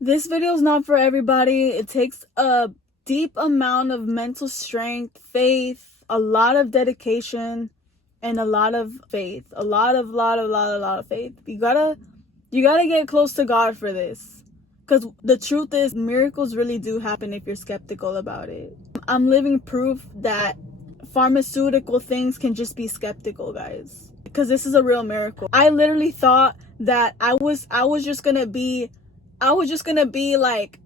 This video is not for everybody. It takes a deep amount of mental strength, faith, a lot of dedication, and a lot of faith. A lot of faith. You gotta get close to God for this. Because the truth is, miracles really do happen if you're skeptical about it. I'm living proof that pharmaceutical things can just be skeptical, guys. Because this is a real miracle. I literally thought that I was just gonna be like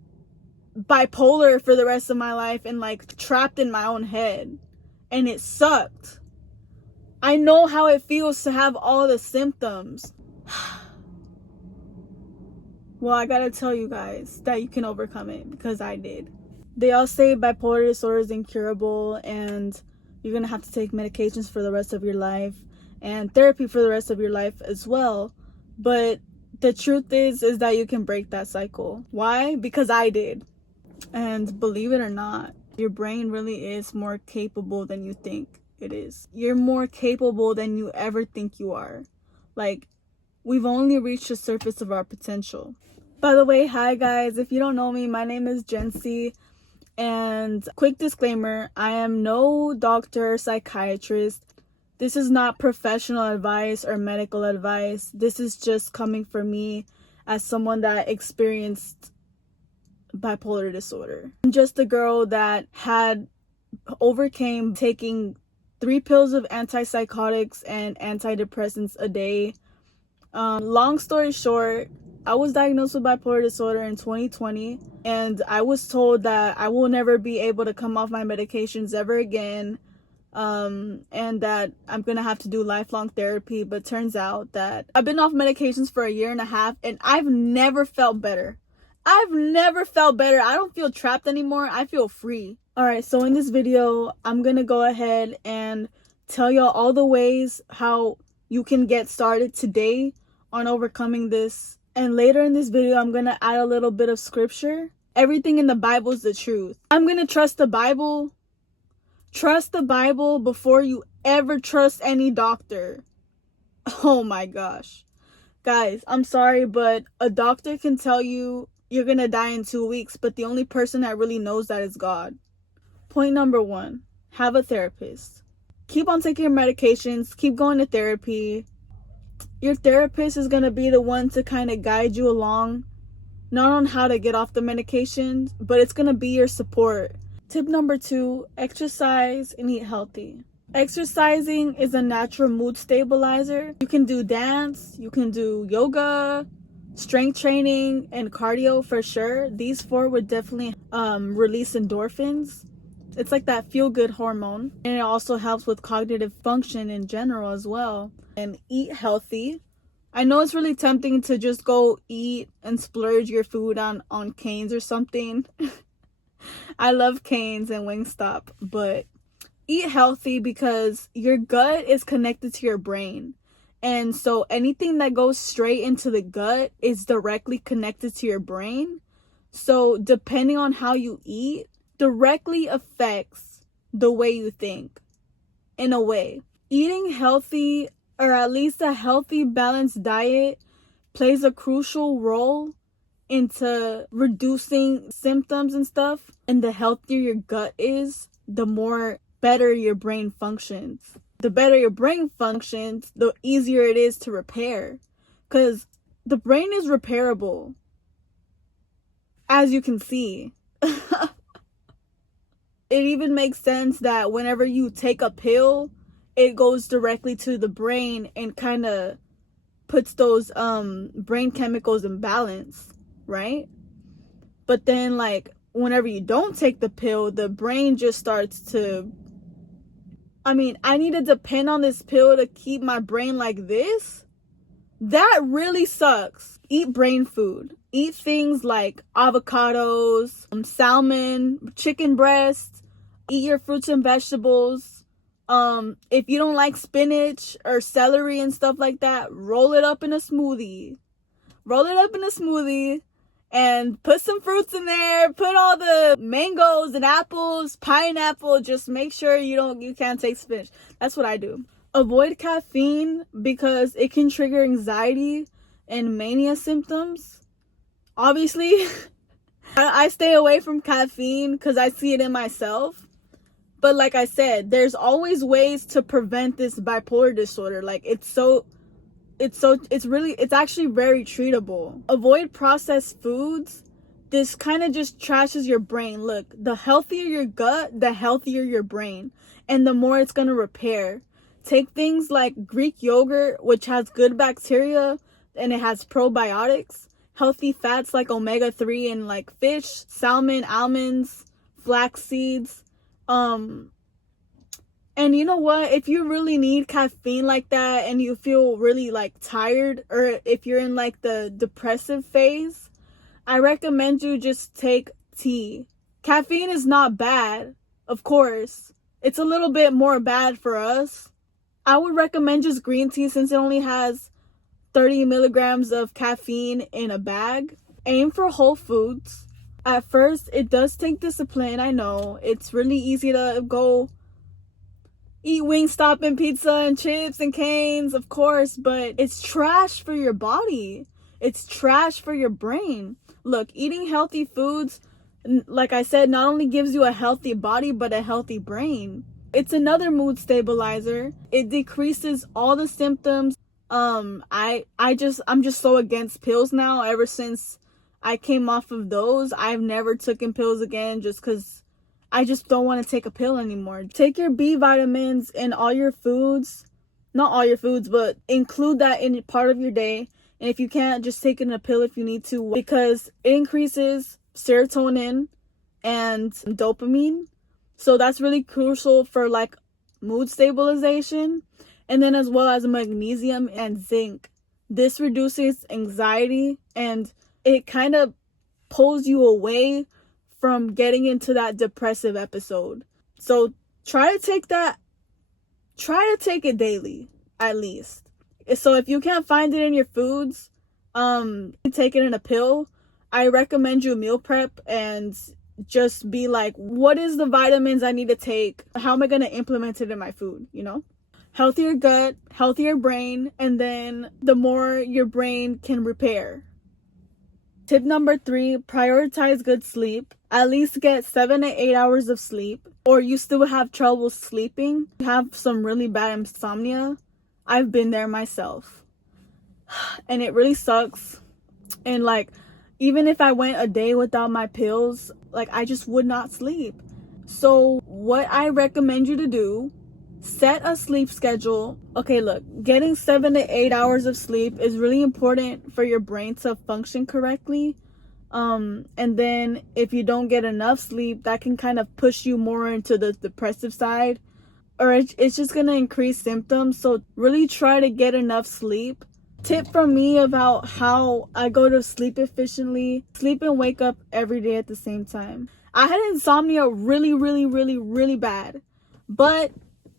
bipolar for the rest of my life and like trapped in my own head. And it sucked. I know how it feels to have all the symptoms. Well, I gotta tell you guys that you can overcome it, because I did. They all say bipolar disorder is incurable and you're gonna have to take medications for the rest of your life and therapy for the rest of your life as well. But the truth is that you can break that cycle. Why? Because I did. And believe it or not, your brain really is more capable than you think it is. You're more capable than you ever think you are. Like, we've only reached the surface of our potential. By the way, hi guys. If you don't know me, my name is Jency. And quick disclaimer, I am no doctor or psychiatrist. This is not professional advice or medical advice. This is just coming from me as someone that experienced bipolar disorder. I'm just a girl that had overcame taking 3 pills of antipsychotics and antidepressants a day. Long story short, I was diagnosed with bipolar disorder in 2020, and I was told that I will never be able to come off my medications ever again, and that I'm gonna have to do lifelong therapy. But turns out that I've been off medications for 1.5 years, and I've never felt better. I don't feel trapped anymore. I feel free. Alright, so in this video, I'm gonna go ahead and tell y'all all the ways how you can get started today on overcoming this. And later in this video, I'm going to add a little bit of scripture. Everything in the Bible is the truth. I'm going to trust the Bible. Trust the Bible before you ever trust any doctor. Oh my gosh. Guys, I'm sorry, but a doctor can tell you you're going to die in 2 weeks, but the only person that really knows that is God. Point number 1, have a therapist. Keep on taking your medications. Keep going to therapy. Your therapist is going to be the one to kind of guide you along, not on how to get off the medications, but it's going to be your support. Tip number 2, exercise and eat healthy. Exercising is a natural mood stabilizer. You can do dance, you can do yoga, strength training, and cardio for sure. These 4 would definitely release endorphins. It's like that feel-good hormone. And it also helps with cognitive function in general as well. And eat healthy. I know it's really tempting to just go eat and splurge your food on Cane's or something. I love Cane's and Wingstop, but eat healthy because your gut is connected to your brain. And so anything that goes straight into the gut is directly connected to your brain. So depending on how you eat, directly affects the way you think. In a way, eating healthy, or at least a healthy balanced diet, plays a crucial role into reducing symptoms and stuff. And the healthier your gut is, the more better your brain functions. The better your brain functions, the easier it is to repair, because the brain is repairable, as you can see. It even makes sense that whenever you take a pill, it goes directly to the brain and kind of puts those brain chemicals in balance, right? But then, like, whenever you don't take the pill, the brain just starts to... I mean, I need to depend on this pill to keep my brain like this? That really sucks. Eat brain food. Eat things like avocados, salmon, chicken breast. Eat your fruits and vegetables. If you don't like spinach or celery and stuff like that, roll it up in a smoothie. And put some fruits in there. Put all the mangoes and apples, pineapple. Just make sure you can't take spinach. That's what I do. Avoid caffeine because it can trigger anxiety and mania symptoms. Obviously, I stay away from caffeine because I see it in myself. But like I said, there's always ways to prevent this bipolar disorder. Like it's actually very treatable. Avoid processed foods. This kind of just trashes your brain. Look, the healthier your gut, the healthier your brain, and the more it's going to repair. Take things like Greek yogurt, which has good bacteria and it has probiotics, healthy fats like omega-3 and like fish, salmon, almonds, flax seeds. And you know what? If you really need caffeine like that and you feel really like tired, or if you're in like the depressive phase, I recommend you just take tea. Caffeine is not bad, of course. It's a little bit more bad for us. I would recommend just green tea since it only has 30 milligrams of caffeine in a bag. Aim for whole foods. At first, it does take discipline. I know it's really easy to go eat Wingstop and pizza and chips and canes, of course, but it's trash for your body. It's trash for your brain. Look, eating healthy foods, like I said, not only gives you a healthy body, but a healthy brain. It's another mood stabilizer. It decreases all the symptoms. I'm just so against pills now. Ever since I came off of those, I've never taken pills again just because I just don't want to take a pill anymore. Take your B vitamins in all your foods. Not all your foods, but include that in part of your day. And if you can't, just take it in a pill if you need to, because it increases serotonin and dopamine. So that's really crucial for like mood stabilization. And then as well as magnesium and zinc. This reduces anxiety and it kind of pulls you away from getting into that depressive episode. So try to take it daily, at least. So if you can't find it in your foods, take it in a pill. I recommend you meal prep and just be like, what is the vitamins I need to take? How am I going to implement it in my food, you know? Healthier gut, healthier brain, and then the more your brain can repair. Tip number 3, prioritize good sleep. At least get 7 to 8 hours of sleep. Or you still have trouble sleeping, you have some really bad insomnia. I've been there myself. And it really sucks. And like, even if I went a day without my pills, like I just would not sleep. So what I recommend you to do, set a sleep schedule. Okay, look, getting 7 to 8 hours of sleep is really important for your brain to function correctly. And then if you don't get enough sleep, that can kind of push you more into the depressive side, or it's just gonna increase symptoms. So really try to get enough sleep. Tip from me about how I go to sleep efficiently: sleep and wake up every day at the same time. I had insomnia really bad, but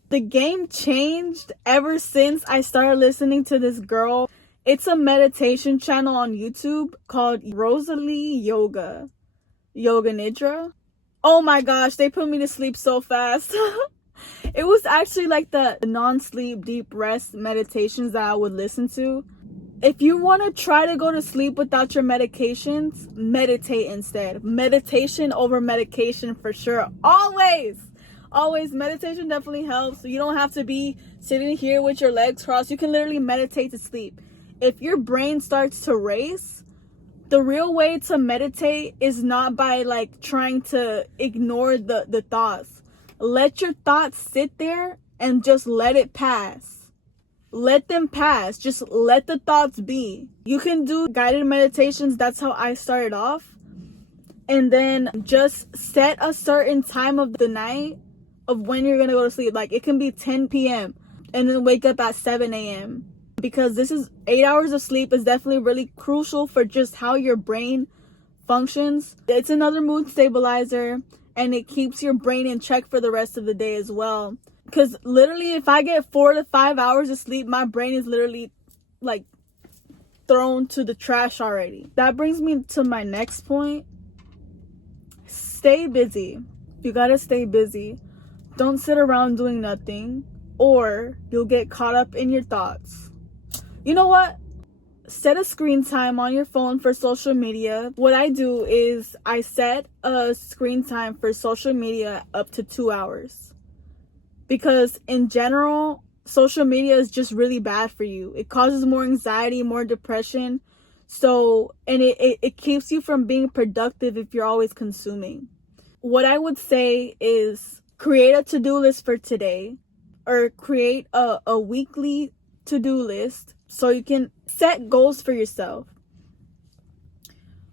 the game changed ever since I started listening to this girl. It's a meditation channel on YouTube called Rosalie Yoga Nidra. Oh my gosh, they put me to sleep so fast. It was actually like the non-sleep deep rest meditations that I would listen to. If you want to try to go to sleep without your medications, meditate instead. Meditation over medication for sure. Always meditation definitely helps. So you don't have to be sitting here with your legs crossed. You can literally meditate to sleep. If your brain starts to race, the real way to meditate is not by like trying to ignore the thoughts. Let your thoughts sit there and just let it pass. Let them pass. Just let the thoughts be. You can do guided meditations. That's how I started off. And then just set a certain time of the night of when you're going to go to sleep. Like it can be 10 p.m. and then wake up at 7 a.m. Because this is 8 hours of sleep is definitely really crucial for just how your brain functions. It's another mood stabilizer and it keeps your brain in check for the rest of the day as well. Because literally if I get 4 to 5 hours of sleep, my brain is literally like thrown to the trash already. That brings me to my next point. Stay busy. You gotta stay busy. Don't sit around doing nothing, or you'll get caught up in your thoughts. You know what? set a screen time on your phone for social media. What I do is I set a screen time for social media up to 2 hours. Because in general, social media is just really bad for you. It causes more anxiety, more depression. So, and it keeps you from being productive if you're always consuming. What I would say is create a to-do list for today, or create a weekly to-do list so you can set goals for yourself.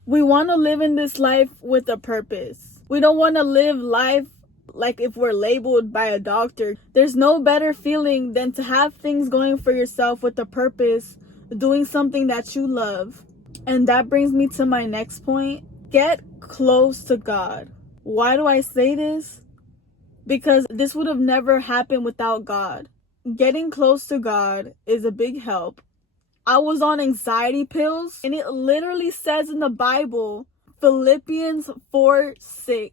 We want to live in this life with a purpose. We don't want to live life like if we're labeled by a doctor. There's no better feeling than to have things going for yourself with a purpose, doing something that you love. And that brings me to my next point. Get close to God. Why do I say this? Because this would have never happened without God. Getting close to God is a big help. I was on anxiety pills, and it literally says in the Bible, Philippians 4:6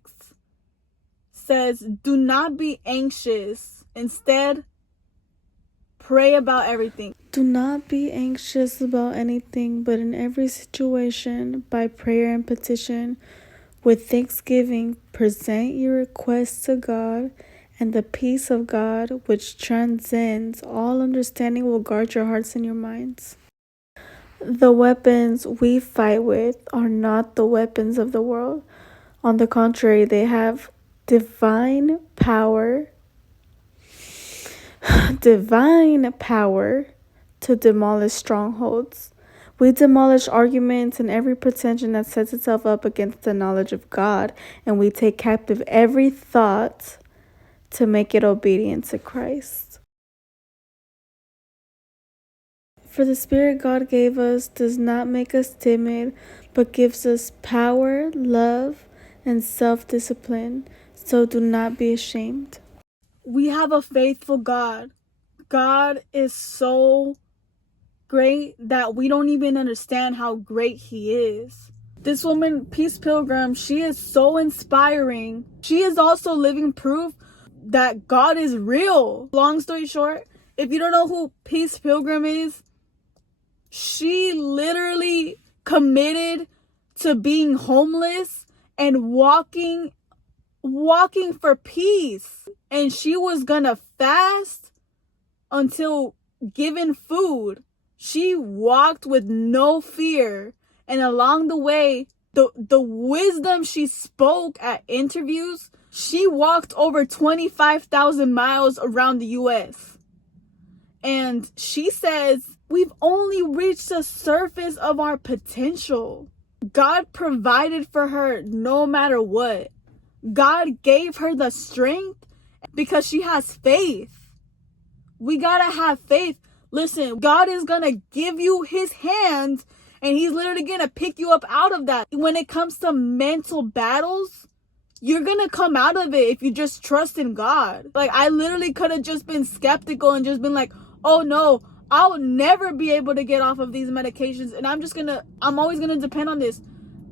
says, do not be anxious. Instead, pray about everything. Do not be anxious about anything, but in every situation, by prayer and petition, with thanksgiving, present your requests to God, and the peace of God, which transcends all understanding, will guard your hearts and your minds. The weapons we fight with are not the weapons of the world. On the contrary, they have divine power to demolish strongholds. We demolish arguments and every pretension that sets itself up against the knowledge of God, and we take captive every thought to make it obedient to Christ. For the Spirit God gave us does not make us timid, but gives us power, love, and self-discipline. So do not be ashamed. We have a faithful God. God is so great that we don't even understand how great he is. This woman, Peace Pilgrim, she is so inspiring. She is also living proof that God is real. Long story short, if you don't know who Peace Pilgrim is, she literally committed to being homeless and walking for peace. And she was gonna fast until given food. She walked with no fear, and along the way, the wisdom she spoke at interviews, she walked over 25,000 miles around the US. And she says, we've only reached the surface of our potential. God provided for her no matter what. God gave her the strength because she has faith. We gotta have faith. Listen, God is gonna give you his hand, and he's literally gonna pick you up out of that. When it comes to mental battles, you're gonna come out of it if you just trust in God. Like, I literally could have just been skeptical and just been like, oh no, I'll never be able to get off of these medications, and I'm always gonna depend on this.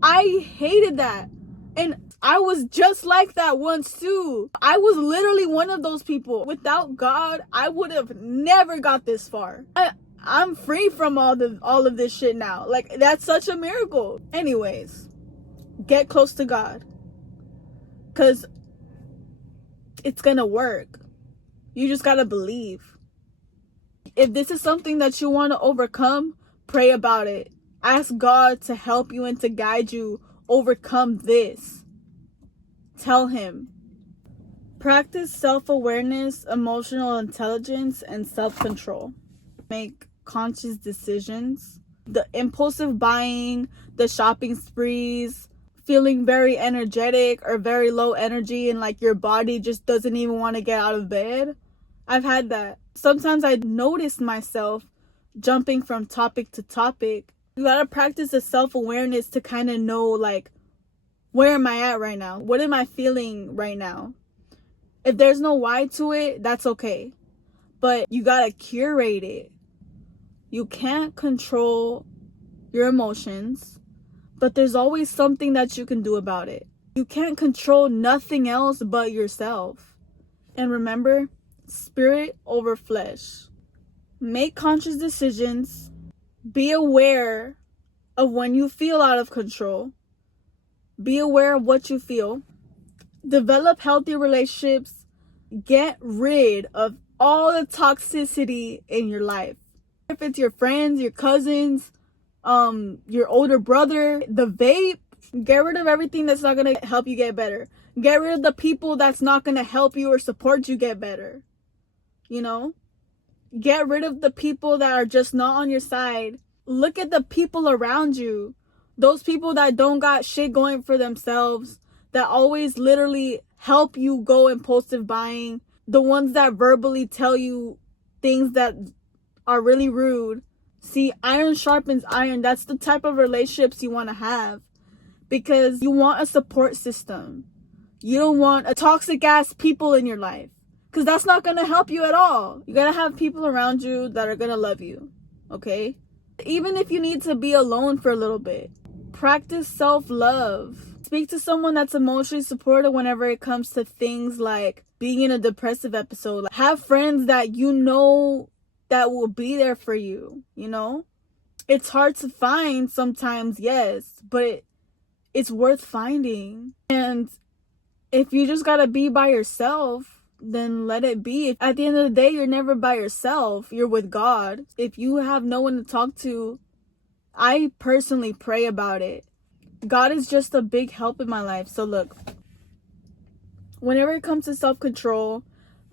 I hated that. And I was just like that once too. I was literally one of those people. Without God, I would have never got this far. I'm free from all of this shit now. Like, that's such a miracle. Anyways, get close to God, because it's gonna work. You just gotta believe. If this is something that you want to overcome, pray about it. Ask God to help you and to guide you overcome this. Tell him. Practice self-awareness, emotional intelligence, and self-control. Make conscious decisions. The impulsive buying, the shopping sprees, feeling very energetic or very low energy, and like your body just doesn't even want to get out of bed. I've had that. Sometimes I notice myself jumping from topic to topic. You gotta practice the self-awareness to kind of know, like, where am I at right now? What am I feeling right now? If there's no why to it, that's okay. But you gotta curate it. You can't control your emotions, but there's always something that you can do about it. You can't control nothing else but yourself. And remember, spirit over flesh. Make conscious decisions. Be aware of when you feel out of control. Be aware of what you feel. Develop healthy relationships. Get rid of all the toxicity in your life. If it's your friends, your cousins, your older brother, the vape, get rid of everything that's not going to help you get better. Get rid of the people that's not going to help you or support you get better. You know? Get rid of the people that are just not on your side. Look at the people around you. Those people that don't got shit going for themselves, that always literally help you go impulsive buying. The ones that verbally tell you things that are really rude. See, iron sharpens iron. That's the type of relationships you want to have. Because you want a support system. You don't want a toxic ass people in your life. Because that's not going to help you at all. You got to have people around you that are going to love you. Okay? Even if you need to be alone for a little bit. Practice self-love. Speak to someone that's emotionally supportive whenever it comes to things like being in a depressive episode. Have friends that you know that will be there for you, you know? It's hard to find sometimes, yes, but it's worth finding. And if you just gotta be by yourself, then let it be. At the end of the day, you're never by yourself. You're with God. If you have no one to talk to, I personally pray about it. God is just a big help in my life. So look, whenever it comes to self-control,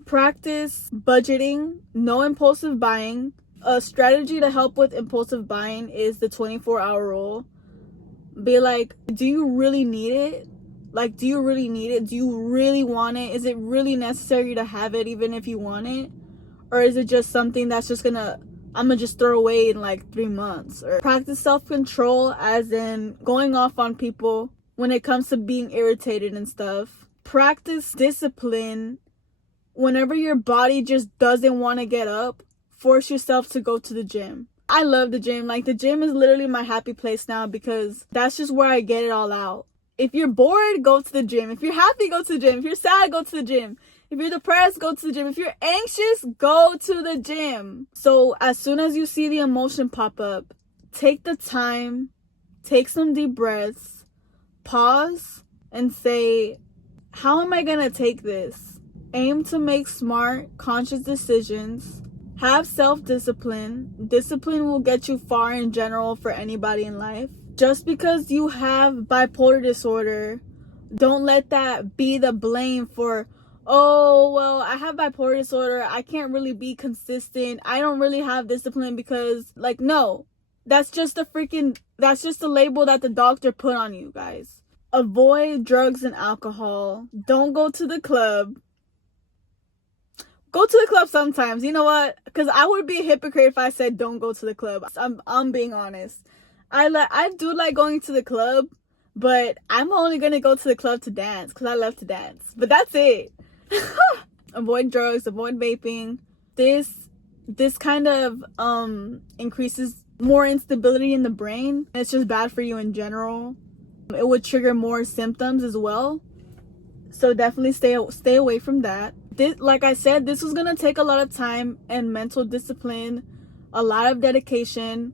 practice budgeting, no impulsive buying. A strategy to help with impulsive buying is the 24-hour rule. Be like, do you really need it? Like, do you really need it? Do you really want it? Is it really necessary to have it even if you want it? Or is it just something that's just I'm gonna just throw away in like 3 months? Or practice self-control as in going off on people when it comes to being irritated and stuff. Practice discipline. Whenever your body just doesn't want to get up, force yourself to go to the gym. I love the gym. Like, the gym is literally my happy place now because that's just where I get it all out. If you're bored, go to the gym. If you're happy, go to the gym. If you're sad, go to the gym. If you're depressed, go to the gym. If you're anxious, go to the gym. So as soon as you see the emotion pop up, take the time, take some deep breaths, pause, and say, how am I going to take this? Aim to make smart, conscious decisions. Have self-discipline. Discipline will get you far in general for anybody in life. Just because you have bipolar disorder, don't let that be the blame for, oh, well, I have bipolar disorder. I can't really be consistent. I don't really have discipline because, like, no. That's just the label that the doctor put on you, guys. Avoid drugs and alcohol. Don't go to the club. Go to the club sometimes. You know what? Because I would be a hypocrite if I said don't go to the club. I'm being honest. I do like going to the club, but I'm only gonna go to the club to dance because I love to dance. But that's it. Avoid drugs. Avoid vaping. This kind of increases more instability in the brain. It's just bad for you in general. It would trigger more symptoms as well. So definitely stay away from that. Like I said, this was going to take a lot of time and mental discipline, a lot of dedication.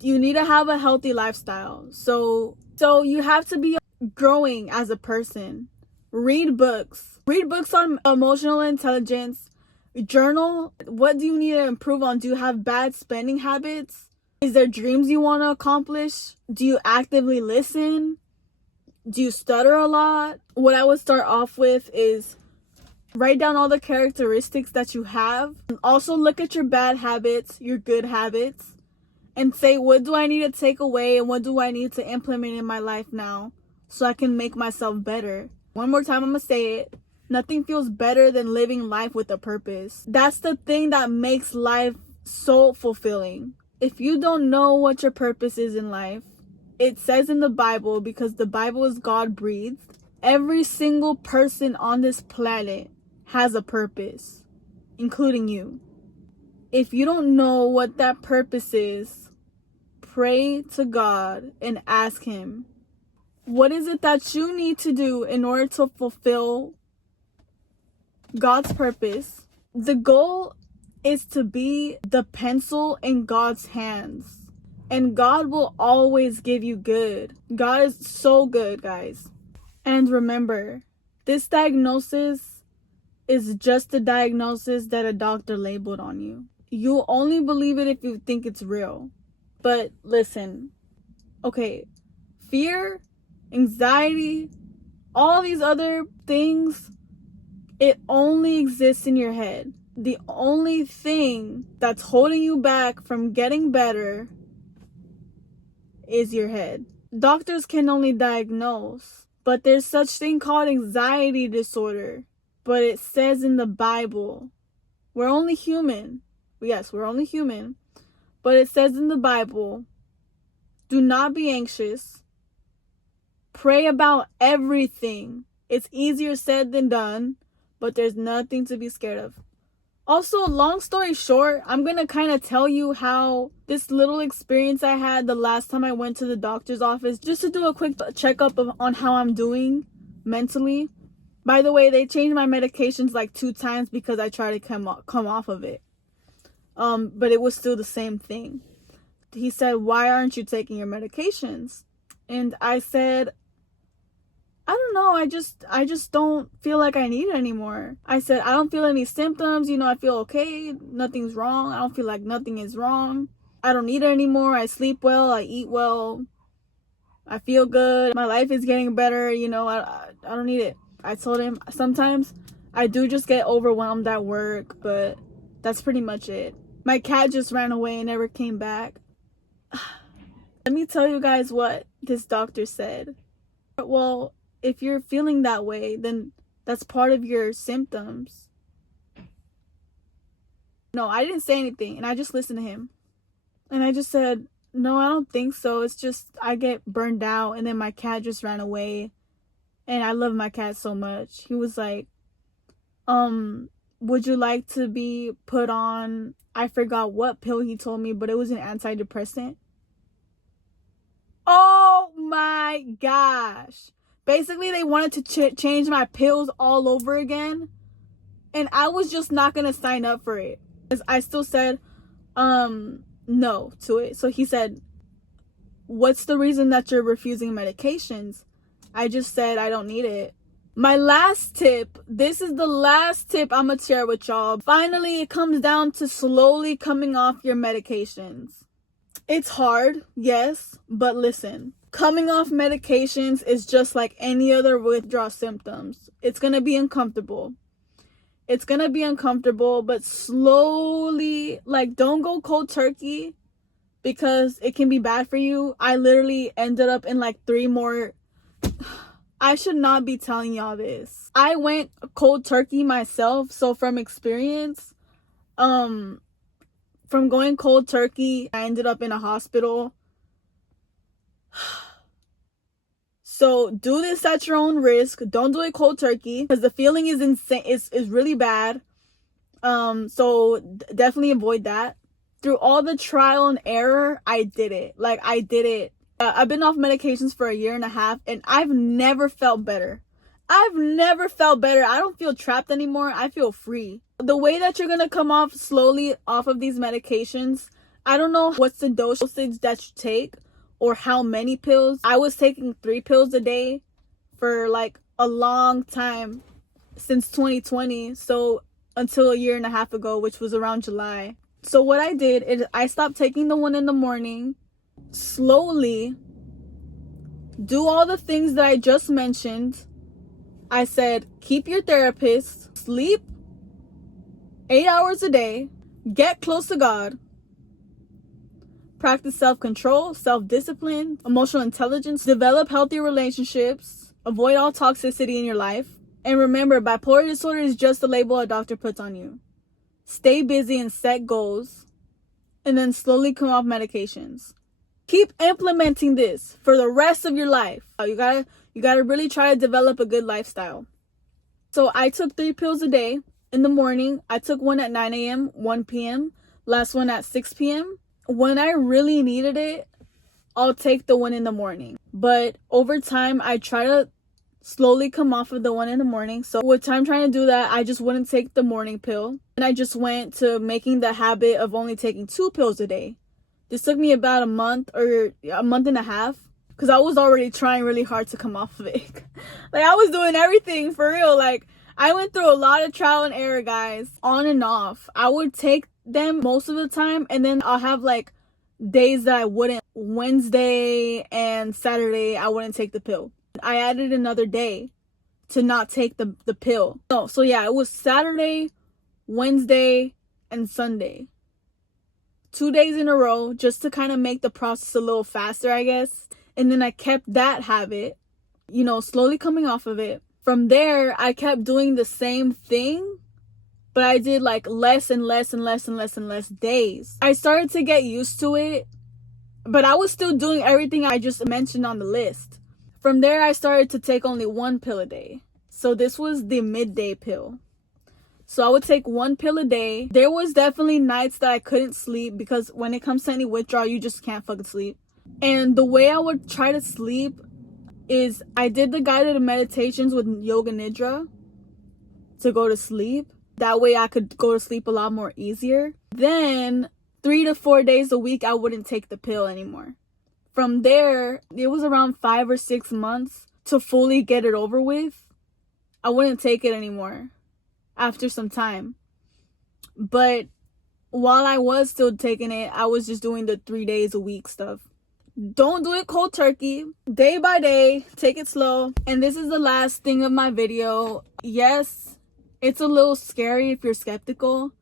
You need to have a healthy lifestyle. So you have to be growing as a person. Read books. Read books on emotional intelligence. Journal. What do you need to improve on? Do you have bad spending habits? Is there dreams you want to accomplish? Do you actively listen? Do you stutter a lot? What I would start off with is write down all the characteristics that you have. Also look at your bad habits, your good habits, and say, what do I need to take away and what do I need to implement in my life now so I can make myself better? One more time, I'm going to say it. Nothing feels better than living life with a purpose. That's the thing that makes life so fulfilling. If you don't know what your purpose is in life, it says in the Bible, because the Bible is God-breathed, every single person on this planet has a purpose, including you. If you don't know what that purpose is, pray to God and ask Him, what is it that you need to do in order to fulfill God's purpose? The goal is to be the pencil in God's hands. And God will always give you good. God is so good, guys. And remember, this diagnosis is just a diagnosis that a doctor labeled on you. You'll only believe it if you think it's real. But listen, okay, fear, anxiety, all these other things, it only exists in your head. The only thing that's holding you back from getting better is your head. Doctors can only diagnose, but there's such thing called anxiety disorder. But it says in the Bible, we're only human. Yes, we're only human. But it says in the Bible, do not be anxious. Pray about everything. It's easier said than done, but there's nothing to be scared of. Also, long story short, I'm going to kind of tell you how this little experience I had the last time I went to the doctor's office, just to do a quick checkup on how I'm doing mentally. By the way, they changed my medications like 2 times because I tried to come off of it. But it was still the same thing. He said, why aren't you taking your medications? And I said, I don't know, I just don't feel like I need it anymore. I said, I don't feel any symptoms, I feel okay, nothing's wrong, I don't feel like nothing is wrong. I don't need it anymore, I sleep well, I eat well, I feel good, my life is getting better, I don't need it. I told him, sometimes I do just get overwhelmed at work, but that's pretty much it. My cat just ran away and never came back. Let me tell you guys what this doctor said. Well, if you're feeling that way, then that's part of your symptoms. No, I didn't say anything, and I just listened to him. And I just said, no, I don't think so. It's just I get burned out, and then my cat just ran away. And I love my cat so much. He was like, would you like to be put on, I forgot what pill he told me, but it was an antidepressant. Oh my gosh. Basically, they wanted to change my pills all over again. And I was just not going to sign up for it. Because I still said, no to it. So he said, what's the reason that you're refusing medications? I just said, I don't need it. My last tip, this is the last tip I'm going to share with y'all. Finally, it comes down to slowly coming off your medications. It's hard, yes, but listen. Coming off medications is just like any other withdrawal symptoms. It's going to be uncomfortable. It's going to be uncomfortable, but slowly, don't go cold turkey because it can be bad for you. I literally ended up in 3 more. I should not be telling y'all this. I went cold turkey myself, so from experience, from going cold turkey, I ended up in a hospital. So do this at your own risk. Don't do it cold turkey because the feeling is insane. It's really bad. So definitely avoid that. Through all the trial and error, I did it. I did it. I've been off medications for 1.5 years and I've never felt better. I've never felt better. I don't feel trapped anymore. I feel free. The way that you're going to come off slowly off of these medications, I don't know what's the dosage that you take or how many pills. I was taking 3 pills a day for a long time since 2020. So until 1.5 years ago, which was around July. So what I did is I stopped taking the one in the morning, slowly do all the things that I just mentioned. I said, keep your therapist, sleep 8 hours a day, get close to God, practice self-control, self-discipline, emotional intelligence, develop healthy relationships, avoid all toxicity in your life. And remember, bipolar disorder is just a label a doctor puts on you. Stay busy and set goals, and then slowly come off medications. Keep implementing this for the rest of your life. You gotta really try to develop a good lifestyle. So I took 3 pills a day. In the morning, I took one at 9 a.m., 1 p.m., last one at 6 p.m. When I really needed it, I'll take the one in the morning. But over time, I try to slowly come off of the one in the morning. So with time trying to do that, I just wouldn't take the morning pill. And I just went to making the habit of only taking 2 pills a day. This took me about a month or a month and a half, because I was already trying really hard to come off of it. Like, I was doing everything for real. Like, I went through a lot of trial and error, guys, on and off. I would take them most of the time, and then I'll have like days that I wouldn't. Wednesday and Saturday, I wouldn't take the pill. I added another day to not take the pill. So yeah, it was Saturday, Wednesday, and Sunday. 2 days in a row, just to kind of make the process a little faster, I guess. And then I kept that habit, you know, slowly coming off of it. From there, I kept doing the same thing, but I did like less and less and less and less and less days. I started to get used to it, but I was still doing everything I just mentioned on the list. From there, I started to take only 1 pill a day. So this was the midday pill. So I would take 1 pill a day. There was definitely nights that I couldn't sleep, because when it comes to any withdrawal, you just can't fucking sleep. And the way I would try to sleep is I did the guided meditations with Yoga Nidra to go to sleep. That way I could go to sleep a lot more easier. Then 3 to 4 days a week, I wouldn't take the pill anymore. From there, it was around 5 or 6 months to fully get it over with. I wouldn't take it anymore after some time. But while I was still taking it, I was just doing the 3 days a week stuff. Don't do it cold turkey. Day by day, take it slow. And this is the last thing of my video. Yes, it's a little scary if you're skeptical,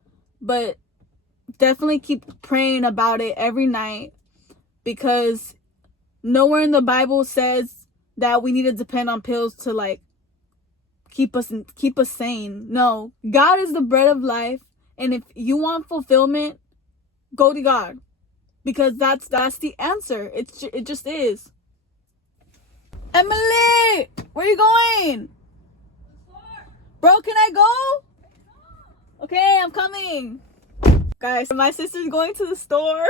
but definitely keep praying about it every night, because nowhere in the Bible says that we need to depend on pills to like keep us sane. No, God is the bread of life, and if you want fulfillment, go to God, because that's the answer. It just is. Emily, where are you going? Bro, can I go? Okay, I'm coming. Guys, my sister's going to the store.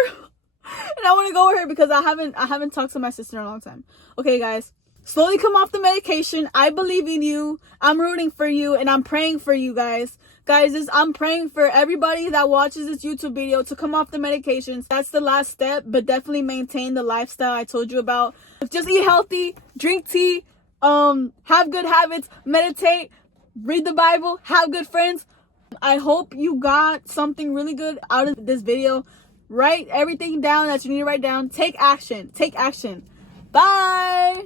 And I want to go with her because I haven't talked to my sister in a long time. Okay, guys, slowly come off the medication. I believe in you. I'm rooting for you, and I'm praying for you guys. Guys, I'm praying for everybody that watches this YouTube video to come off the medications. That's the last step, but definitely maintain the lifestyle I told you about. Just eat healthy, drink tea, have good habits, meditate, read the Bible, have good friends. I hope you got something really good out of this video. Write everything down that you need to write down. Take action. Take action. Bye.